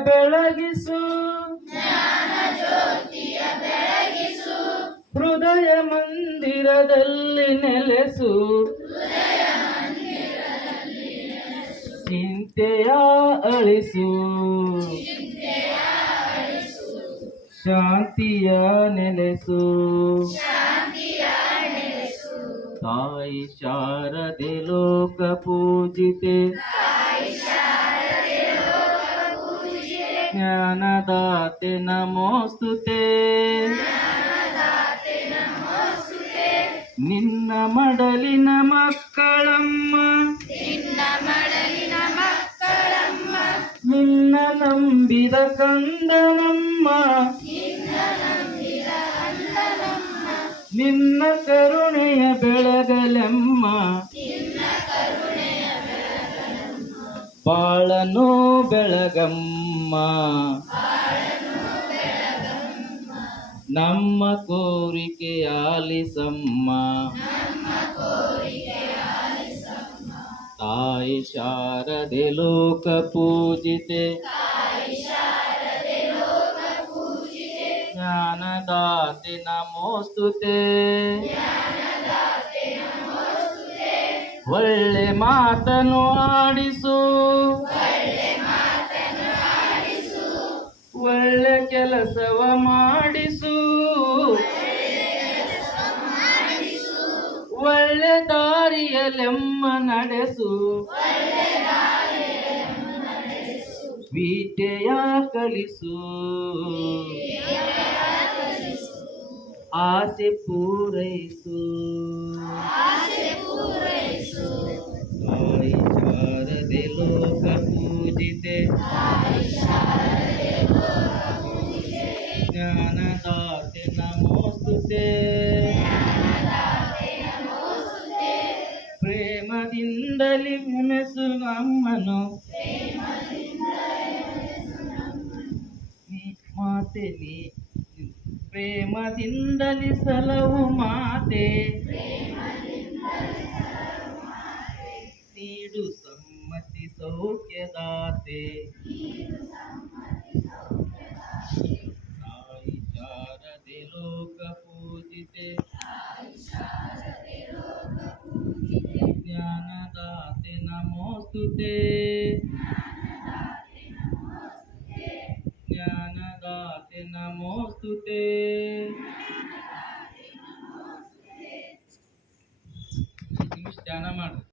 ಬೆಳಗಿಸು ಹೃದಯ ಮಂದಿರದಲ್ಲಿ ನೆಲೆಸು ಚಿಂತೆಯ ಅಳಿಸು ಶಾಂತಿಯ ನೆಲೆಸು ತಾಯಿ ಶಾರದೆ ಲೋಕ ಪೂಜಿತೆ ಜ್ಞಾನದಾತೆ ನಮೋಸ್ತುತೆ ನಿನ್ನ ಮಡಲಿನ ಮಕ್ಕಳಮ್ಮ ನಿನ್ನ ನಂಬಿದ ಕಂದನಮ್ಮ ನಿನ್ನ ಕರುಣೆಯ ಬೆಳಗಲೆಮ್ಮ ಬಾಳನು ಬೆಳಗಮ್ಮ ನಮ್ಮ ಕೋರಿಕೆ ಆಲಿಸಮ್ಮ ತಾಯಿ ಶಾರದೆ ಲೋಕ ಪೂಜಿತೆ ಜ್ಞಾನದಾತೆ ನಮೋಸ್ತುತೆ ಒಳ್ಳೆ ಮಾತನು ಆಡಿಸು ಒಳ್ಳೆ ಕೆಲಸವ ಮಾಡಿಸು ಒಳ್ಳೆ ದಾರಿಯಲೆಮ್ಮ ನಡೆಸು ವಿದ್ಯೆಯ ಕಲಿಸು ಆಸೆ ಪೂರೈಸು ತಾಯಿ ಶಾರದೆ ಲೋಕ ಪೂಜಿತೆ ಜ್ಞಾನದಾತೆ ನಮೋಸ್ತುತೆ ಪ್ರೇಮದಿಂದಲಿ ನೆನೆಸು ನಮ್ಮನು ಮಾತೆ ನೀ ಪ್ರೇಮದಿಂದಲಿ ಸಲವು ಮಾತೆ ನೀಡು ಸಮ್ಮತಿ ಸೌಖ್ಯದಾತೆ ತಾಯಿ ಶಾರದೆ ಲೋಕ ಪೂಜಿತೆ ಜ್ಞಾನದಾತೆ ನಮೋಸ್ತುತೆ ಜ್ಞಾನದಾತೆ ನಮೋಸ್ತುತೆ ಧ್ಯಾನ ಮಾಡ್ರಿ.